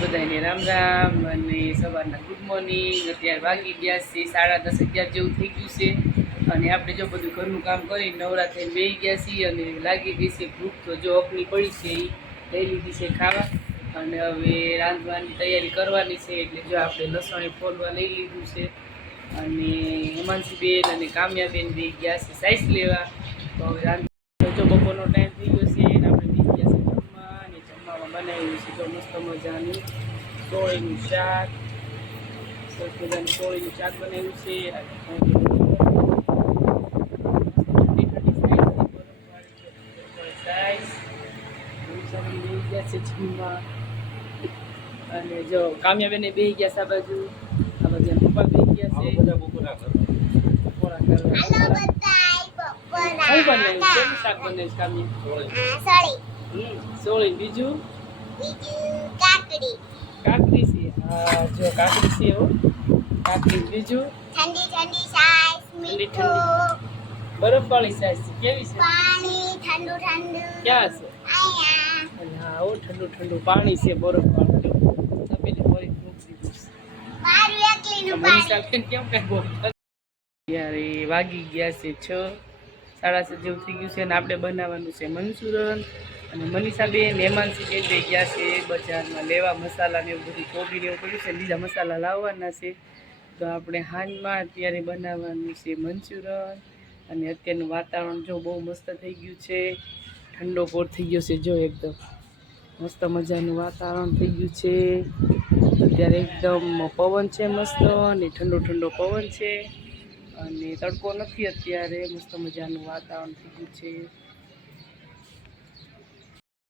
બધાને રામ રામ અને સવારના ગુડ મોર્નિંગ। અત્યારે વાગી ગયા છે 10:30-11 જેવું થઈ ગયું છે અને આપણે જો બધું ઘરનું કામ કરી નવરા થઈને બેસી ગયા છીએ અને લાગી ગઈ છે ભૂખ। તો જો અપની પડી છે એ લઈ લીધી છે ખાવા અને હવે રાંધવાની તૈયારી કરવાની છે। એટલે જો આપણે લસણ ફોલવા લઈ લીધું છે અને હેમાંશીબેન અને કામ્યાબેન બેસી ગયા છે સાઈઝ લેવા। તો હવે રાંધવાનો જો બપોરનો ટાઈમ થઈ ગયો છે અને આપણે બેસી ગયા છે જમવા અને જમવામાં બનાવ્યું છે તો મસ્ત મજાનું સોળીનું શાક। સરસ મજાનું સોળીનું શાક બનાવ્યું છે જમવા। અને જો કામ્યાબેને બેસી ગયા છે આ બાજુ પપ્પા બેસી ગયા છે બપોરા બનાવ્યું શેનું શાક બનાવ્યું કામ્યા? સોળી। બીજું કાકડી છે। હા જો કાકડી છે હો કાકડી। બીજું ઠંડી બરફ વાળી સાઈઝ છે કેવી છે? ક્યાં છે? હા ઓ ઠંડુ પાણી છે બરફ વાળું। યારે વાગી ગયા છે 6:30 જેવું થઈ ગયું છે અને આપણે બનાવવાનું છે મંચુરન। અને મનીષાબેન હેમાંશીબેન બે ગયા છે બજારમાં લેવા મસાલા ને એવું બધું કોબી ને એવું પડ્યું છે બીજા મસાલા લાવવાના છે। તો આપણે હાંજમાં અત્યારે બનાવવાનું છે મંચુરન। અને અત્યારનું વાતાવરણ જો બહુ મસ્ત થઈ ગયું છે ઠંડો પોર થઈ ગયો છે જો એકદમ મસ્ત મજાનું વાતાવરણ થઈ ગયું છે। અત્યારે એકદમ પવન છે મસ્ત અને ઠંડો પવન છે અને તડકો નથી અત્યારે મસ્ત મજાનું વાતાવરણ થઈ ગયું છે।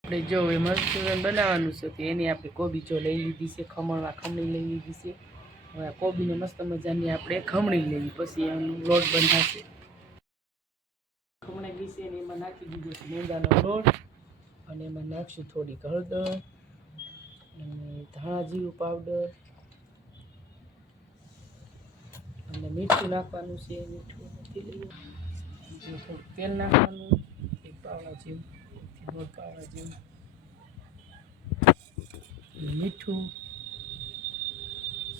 આપણે જો હવે મંચુરન બનાવવાનું છે તો એની આપણે કોબી જો લઈ લીધી છે ખમણી લઈ લીધી છે। હવે કોબીને મસ્ત મજાની આપણે ખમણી લેવી પછી એનું લોટ બંધાશે। ખમણી ગઈ છે અને એમાં નાખી દીધો છે મેંદાનો લોટ અને એમાં નાખશું થોડીક હળદર અને ધાણા જીરું પાવડર અને મીઠું નાખવાનું છે। મીઠું નથી લઈએ થોડુંક તેલ નાખવાનું 1 પાવડા જેવું 1 પાવડા જેવું મીઠું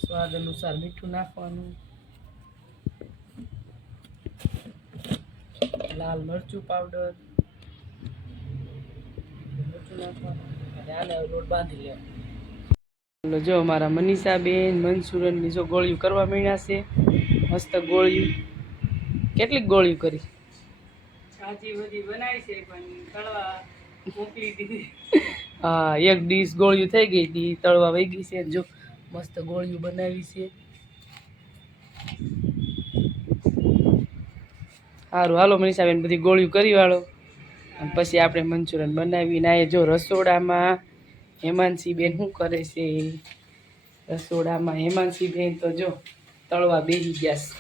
સ્વાદ અનુસાર મીઠું નાખવાનું લાલ મરચું પાવડર નાખવાનું અને આને લોટ બાંધી લેવાનો। જો અમારા મનીષાબેન મંચુરનની જો ગોળીઓ કરવા માંડ્યા છે મસ્ત ગોળીઓ। કેટલીક ગોળીઓ કરી? સાજી બધી બનાવી છે પણ તળવા મોકલી દીધી। હા 1 ડીશ ગોળીઓ થઈ ગઈ હતી તળવા વહી ગઈ છે જો મસ્ત ગોળીઓ બનાવી છે। સારું હાલો મનીષાબેન બધી ગોળીઓ કરી વાળો અને પછી આપણે મંચુરન બનાવીને આ જો રસોડામાં હેમાંશીબેન શું કરે છે? રસોડામાં હેમાંશીબેન તો જો તળવા બેસી ગયા છે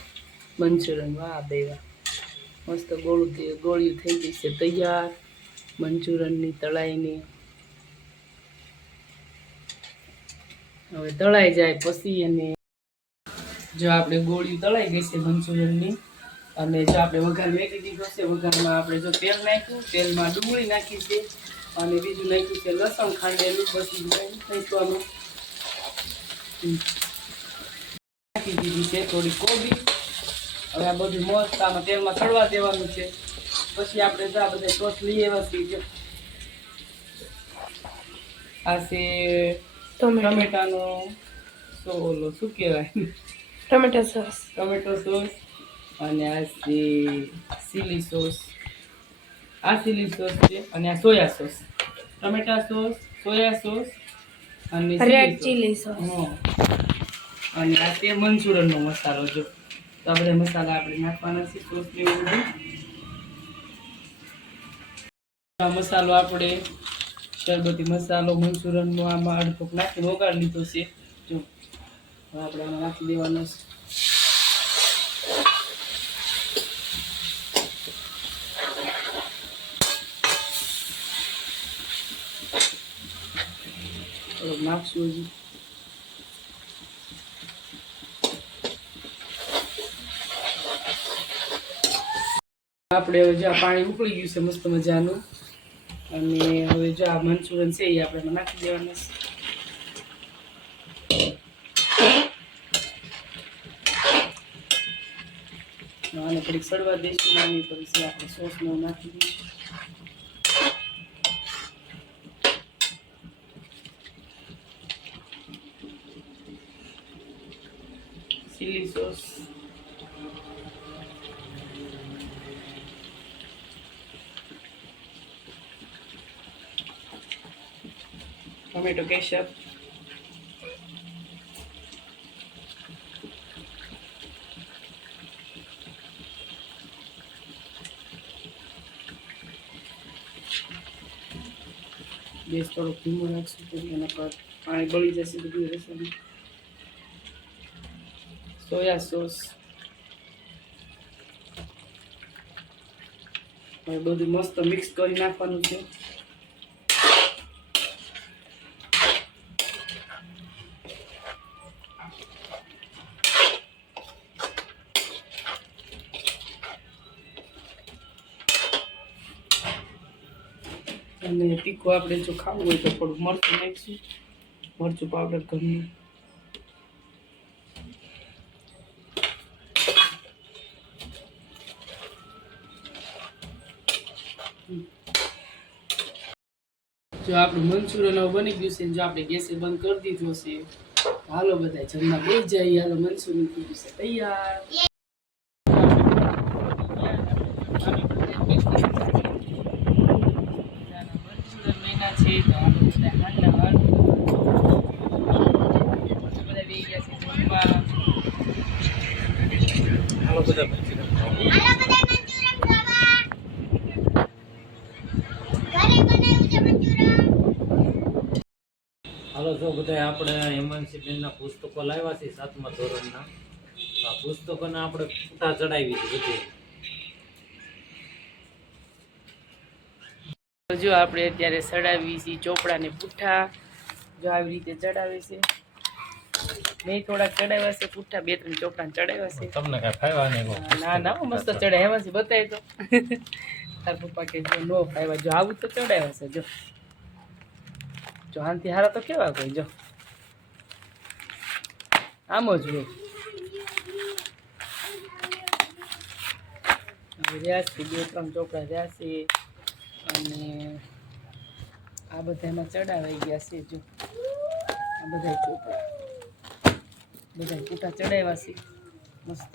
મંચુરન। વાહ બેવા મસ્ત ગોળીઓ થઈ ગઈ છે તૈયાર મંચુરનની તળાઈને। હવે તળાઈ જાય પછી અને જો આપણે ગોળીઓ તળાઈ ગઈ છે મંચુરનની અને જો આપણે વઘાર મેકી દીધો છે। વઘારમાં આપણે જો તેલ નાખ્યું તેલમાં ડુંગળી નાખી છે અને બીજું નાખ્યું છે લસણ ખાંડેલું પછી નાખવાનું નાખી દીધી છે થોડી કોબી। હવે આ બધું મસ્ત આમાં તેલમાં તળવા દેવાનું છે પછી આપણે જો આ બધા સોસ લઈ આવ્યા છીએ આ છે ટમેટાનો ઓલો શું કહેવાય ટમેટો સોસ અને આ છે ચીલી સોસ આ ચીલી સોસ છે અને આ સોયા સોસ ટમેટા સોસ સોયા સોસ અને રેડ ચીલી સોસ અને આ તે મંચુરનનો મસાલો જો તો આ બધા મસાલા આપણે નાખવાના છે સોસ ને એવું બધું। આ મસાલો આપણે શરબતી મસાલો મંચુરનનો આમાં અડધો નાખીને વઘારી લીધો છે જો આપણે આમાં નાખી દેવાનો છે। નાખશું હજી આપણે હવે જો પાણી ઉકળી ગયું છે મસ્ત મજાનું અને હવે જો આ મંચુરન છે એ આપણે નાખી દેવાના છે। આને થોડીક સડવા દઈશું નાની પછી આપણે સોસમાં નાખી દઈશું. Chilli sauce, tomato ketchup, gas થોડોક ધીમો રાખશું તો એના પર પાણી બળી જશે બધું રસોઈ. સોયા સોસ, હવે બધું મસ્ત મિક્સ કરી નાખવાનું છે. અને તીખું આપણે જો ખાવું હોય તો થોડું મરચું નાખીશું, મરચું પાવડર ઘરનું. જો આપણું મંચુરિયન બની ગયું છે, જો આપણે ગેસે બંધ કરી દીધું છે, હાલો બધા જમવા બેસી જાય. હાલો મંચુરિયન થઈ ગયું છે તૈયાર. હાલો જો બધા આપણે હેમાંશી બેનના પુસ્તકો લાવ્યા છે 7મા ધોરણના. આ પુસ્તકોને આપણે ફૂટા ચડાવી છે બધી. જો આપણે અત્યારે ચડાવી છે ચોપડાને પૂઠા. જો આવી રીતે ચડાવે છે. મેં થોડાક ચડાવ્યા છે પૂઠા, 2-3 ચોપડા ચડાવ્યા છે. તમને કઈ ફાવ્યા નહીં? ના ના મસ્ત ચડે. હેમાંશી બતાવી તો તાર પપ્પા કે જો નો ફાવ્યા. જો આવું તો ચડાવ્યા છે. જો આનથી હારા તો કેવા કોઈ. જો આમ જ હોય. રહ્યા છે 2-3 ચોપડા રહ્યા છે અને આ બધા એમાં ચડાવાઈ ગયા છે. જો આ બધા ચોપડા બધા પૂઠા ચડાવ્યા છે મસ્ત.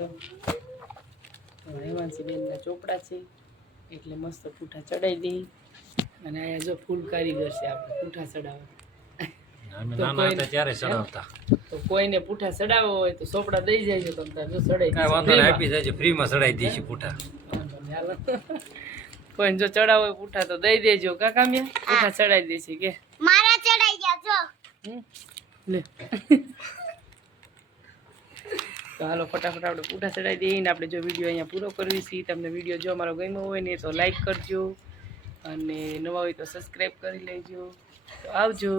હેમાંશી બેનના ચોપડા છે એટલે મસ્ત પૂઠા ચડાવી દઈ. અને અહીંયા જો ફૂલ કારીગર છે આપણે પૂઠા ચડાવવા. તો કોઈને પૂઠા ચડાવવા હોય તો ચોપડા દઈ જાય છે. તમે જો ચડાવી આપી જાય ફ્રીમાં ચડાવી દઈશું પૂઠા. કોઈને જો ચડાવો હોય પૂઠા તો દઈ દેજો. કાકામિયા પૂઠા ચડાવી દેશે કે મારા ચડાઈ ગયા જો લે. તો હાલો ફટાફટ આપણે પૂઠા ચડાવી દઈએ ને આપણે જો વિડીયો અહીંયા પૂરો કરવી છે. તમને વિડીયો જો અમારો ગમ્યો હોય ને તો લાઈક કરજો અને નવા હોય તો સબસ્ક્રાઈબ કરી લેજો. તો આવજો.